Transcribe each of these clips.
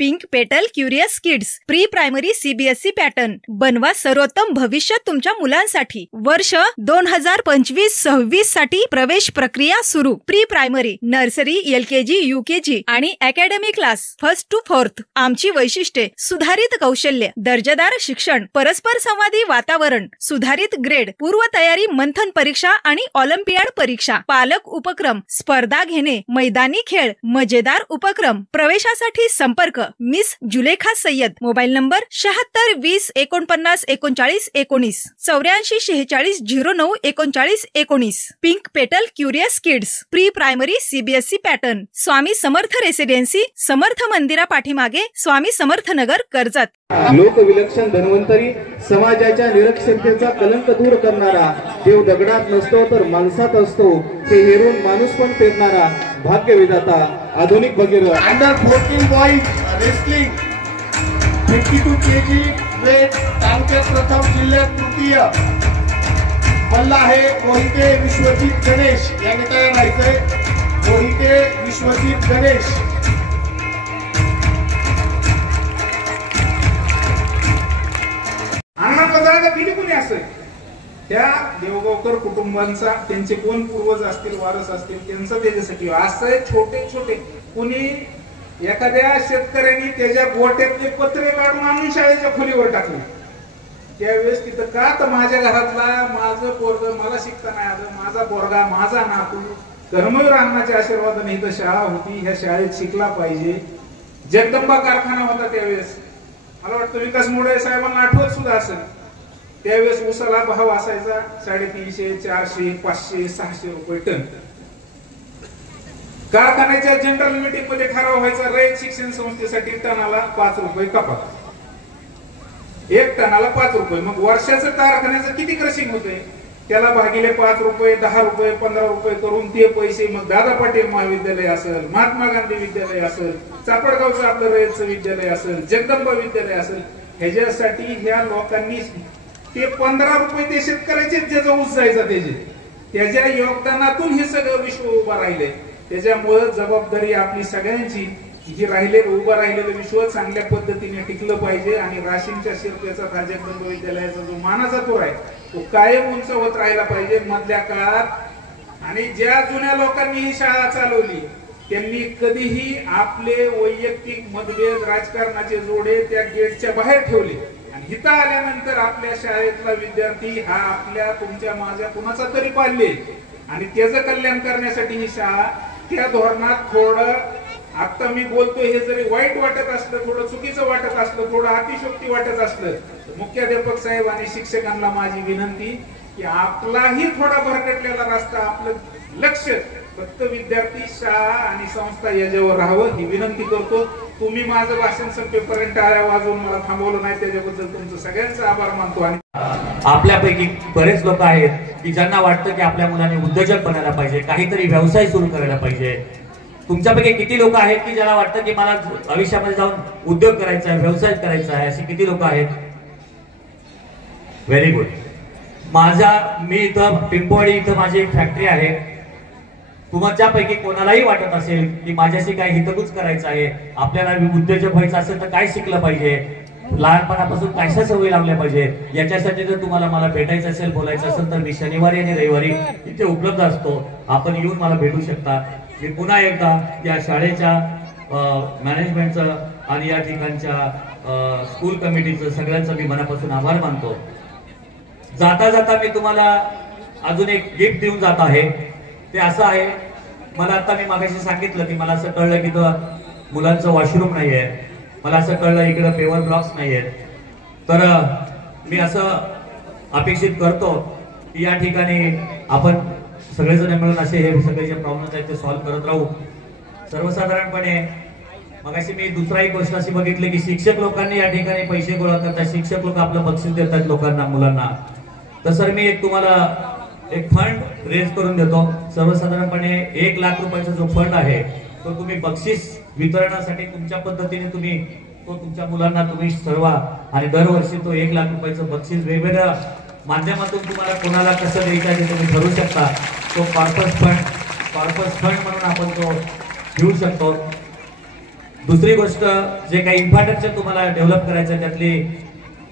Pink petal curious kids pre primary CBSE pattern बनवा सर्वोत्तम भविष्य तुमच्या मुलांसाठी। वर्ष 2025-26 साठी प्रवेश प्रक्रिया सुरू। Pre primary nursery LKG UKG आणि academy class 1st to 4th। आमची वैशिष्ट्ये सुधारित कौशल्य, दर्जेदार शिक्षण, परस्पर संवादी वातावरण, सुधारित ग्रेड, पूर्व तयारी, मंथन परीक्षा आणि ऑलिम्पियाड परीक्षा, पालक उपक्रम, स्पर्धा घेणे, मैदानी खेळ, मजेदार उपक्रम। प्रवेशासाठी संपर्क miss Zulekha Sayyed. Mobile number 76 20 49 39 19 84 46 09 39 19। Pink petal curious kids pre primary CBSE pattern, Swami Samarth residency, Samarth मंदिरा पाठीमागे, स्वामी समर्थ नगर, कर्जत। लोकविलक्षण धन्वंतरी, समाजाच्या निरक्षरतेचा कलंक दूर करणारा, देव दगडात नसतो तर माणसात असतो, हे हेरून माणूस पण पेरणारा भाग्यविधाता आधुनिक Bhagirath. Under 14 boys wrestling 52 kg weight, तालुक्यात प्रथम, जिल्ह्यात तृतीय। मल्ला आहे मोहिते विश्वजित गणेश, यांनी तयार राहायचंय। मोहिते विश्वजित गणेश। किती कोणी असेल त्या देवगावकर कुटुंबांचा, त्यांचे कोण पूर्वज असतील, वारस असतील, त्यांचं त्याच्यासाठी असं छोटे छोटे कुणी एखाद्या शेतकऱ्यांनी त्याच्या गोट्यातले पत्रे काढून आणून शाळेच्या खोलीवर टाकले। त्यावेळेस तिथं का तर माझ्या घरातला माझं पोरग मला शिकता नाही आलं, माझा पोरगा माझा नातू धर्मवीर अण्णाच्या आशीर्वादाने इथं शाळा होती, ह्या शाळेत शिकला पाहिजे। जगदंबा कारखाना होता त्यावेळेस, मला वाटतं विकास मोडे साहेबांना आठवत सुद्धा असेल। त्यावेळेस उसाला भाव असायचा 350, 400, 500, 600 रुपये टन। कारखान्याच्या जनरल मीटिंग मध्ये ठराव व्हायचा रयत शिक्षण संस्थेसाठी टनाला 5 रुपये कपात, 1 टनाला 5 रुपये। मग वर्षाचं कारखान्याचं किती क्रशिंग होते, त्याला भागिले 5 रुपये, 10 रुपये, 15 रुपये करून ते पैसे मग दादा पाटील महाविद्यालय असेल, महात्मा गांधी विद्यालय असेल, चापडगावचं आपलं रयतचं विद्यालय असेल, जगदंबा विद्यालय असेल, ह्याच्यासाठी ह्या लोकांनी ते 15 रुपये ते शेतकऱ्याचे ज्याचा ऊस जायचा त्याच्या योगदानातून हे सगळं विश्व उभा राहिले। त्याच्यामुळे जबाबदारी आपली सगळ्यांची, जी राहिलेलं उभं राहिलेलं विश्व चांगल्या पद्धतीने टिकलं पाहिजे आणि राशींच्या शिरपेचा जगदंबा विद्यालयाचा जो मानाचा तोर आहे तो कायम उंच होत राहिला पाहिजे मधल्या काळात। आणि ज्या जुन्या लोकांनी ही शाळा चालवली त्यांनी कधीही आपले वैयक्तिक मतभेद, राजकारणाचे जोडे त्या गेटच्या बाहेर ठेवले आणि इथं आल्यानंतर आपल्या शाळेतला विद्यार्थी हा आपल्या तुमच्या माझ्या कुणाचा तरी पाळले आणि त्याचं कल्याण करण्यासाठी ही शाळा त्या धोरणात थोडं, आता मी बोलतोय हे जरी वाईट वाटत असलं, थोडं चुकीचं वाटत असलं, थोडं अतिशयोक्ती वाटत असलं, मुख्याध्यापक साहेब आणि शिक्षकांना माझी विनंती की आपलाही थोडा भरकटलेला रस्ता, आपलं लक्ष फक्त विद्यार्थी, शाळा आणि संस्था याच्यावर राहावं ही विनंती करतो। तुम्ही माझं भाषण संपेपर्यंत टाळ्या वाजवून मला थांबवलं नाही त्याच्याबद्दल तुमचं सगळ्यांचा आभार मानतो। आणि आपल्यापैकी बरेच लोक आहेत की ज्यांना वाटतं की आपल्या मुलांनी उद्योजक बनायला पाहिजे, काहीतरी व्यवसाय सुरू करायला पाहिजे। तुमच्यापैकी किती लोक आहेत की ज्याला वाटतं की मला भविष्यामध्ये जाऊन उद्योग करायचा आहे, व्यवसाय करायचा आहे, अशी किती लोक आहेत? Very good. मी इथं पिंपवाडी इथं माझी एक फॅक्टरी आहे। तुमच्यापैकी कोणालाही वाटत असेल की माझ्याशी काय हितगुज करायचं आहे, आपल्याला उद्योजक व्हायचं असेल तर काय शिकलं पाहिजे, लहानपणापासून कशा सवयी लावल्या पाहिजे, याच्यासाठी जर तुम्हाला मला भेटायचं असेल, बोलायचं असेल तर मी शनिवारी आणि रविवारी इथे उपलब्ध असतो। आपण येऊन मला भेटू शकता। मी पुन्हा एकदा या शाळेच्या मॅनेजमेंटचं आणि या ठिकाणच्या स्कूल कमिटीचं सगळ्यांचं मी मनापासून आभार मानतो। जाता जाता मी तुम्हाला अजून एक गिफ्ट देऊन जात आहे। ते असं आहे, मला आता मी मागाशी सांगितलं की मला असं कळलं की मुलांचं वॉशरूम नाही आहे, मला असं कळलं इकडे पेवर ब्लॉक्स नाही आहेत, तर मी असं अपेक्षित करतो की या ठिकाणी आपण सगळेजण मिळून असे हे सगळे जे प्रॉब्लेम्स आहेत ते सॉल्व्ह करत राहू। सर्वसाधारणपणे मगाशी मी दुसरा एक गोष्ट अशी बघितली की शिक्षक लोकांनी या ठिकाणी पैसे गोळा करतात, शिक्षक लोक आपलं बक्षीस देतात लोकांना, मुलांना। तसं मी एक तुम्हाला एक फंड रेज करून देतो। सर्वसाधारणपणे 1 लाख रुपयाचा जो फंड आहे तो तुम्ही बक्षीस वितरणासाठी तुमच्या पद्धतीने तुम्ही तो तुमच्या मुलांना तुम्ही ठरवा आणि दरवर्षी तो 1 लाख रुपयाचं बक्षीस वेगवेगळ्या माध्यमातून तुम्हाला कोणाला कसं द्यायचं ते तुम्ही ठरवू शकता। तो कॉर्पस फंड म्हणून आपण तो घेऊ शकतो। दुसरी गोष्ट, जे काही इन्फ्रास्ट्रक्चर तुम्हाला डेव्हलप करायचं आहे त्यातली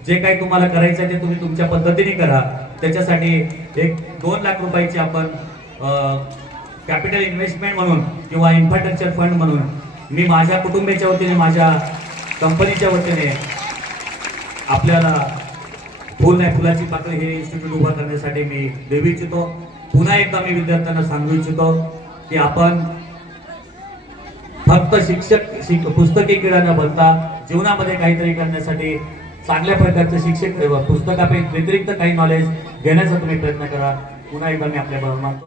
जे काही तुम्हाला करायचं आहे ते तुम्ही तुमच्या पद्धतीने करा. त्याच्यासाठी 1-2 लाख रुपयाची आपण कॅपिटल इन्व्हेस्टमेंट म्हणून किंवा इन्फ्रास्ट्रक्चर फंड म्हणून मी माझ्या कुटुंबाच्या वतीने, माझ्या कंपनीच्या वतीने आपल्याला फुल नाही फुलाची पाकळी हे इन्स्टिट्यूट उभा करण्यासाठी मी देऊ इच्छितो. पुन्हा एकदा मी विद्यार्थ्यांना सांगू इच्छितो की आपण फक्त पुस्तकी किडा न बनता जीवनामध्ये काहीतरी करण्यासाठी चांगल्या प्रकारचे शिक्षक पुस्तकापेक्षा व्यतिरिक्त काही नॉलेज घेण्याचा तुम्ही प्रयत्न करा. पुन्हा एकदा मी आपल्या